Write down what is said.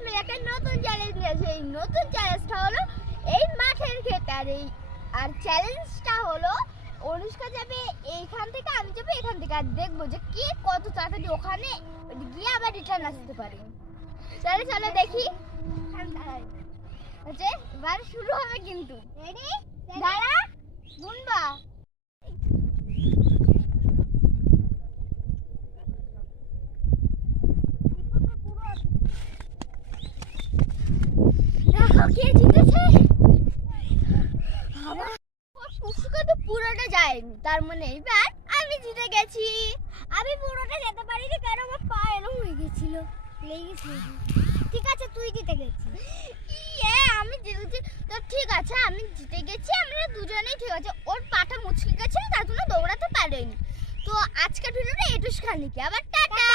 পুষ্মির একটা নতুন চ্যালেঞ্জ নিয়েছে। এই নতুন চ্যালেঞ্জটা হলো এই মাঠের ক্ষেত্রে আর চ্যালেঞ্জটা হলো অনুষ্কা যাবে এইখান থেকে, আমি যাবো এখান থেকে, আর দেখবো যে কে কত তাড়াতাড়ি ওখানে গিয়ে আবার রিটার্ন আসতে পারে। তাহলে চলো দেখি। আচ্ছা এবার শুরু হবে কিন্তু। রেডি? দাঁড়া গুনবা। দেখো কে জিতেছে। পুষ্পিকা তো পুরোটা যায়নি, তার মানে এবার আমি জিতে গেছি। আমি পুরোটা যেতে পারিনি কারণ আমার পা এরকম হয়ে গেছিল, লেগেছিল। ঠিক আছে তুই জিতে গেছিস। ইয়ে আমি জিতেছি তো, ঠিক আছে আমি জিতে গেছি, আমরা দুজনেই ঠিক আছে। ওর পাটা মুচকে গেছিল তার জন্য দৌড়াতে পারেনি। তো আজকের ভিডিওটা এটুখানি, আবার টাটা।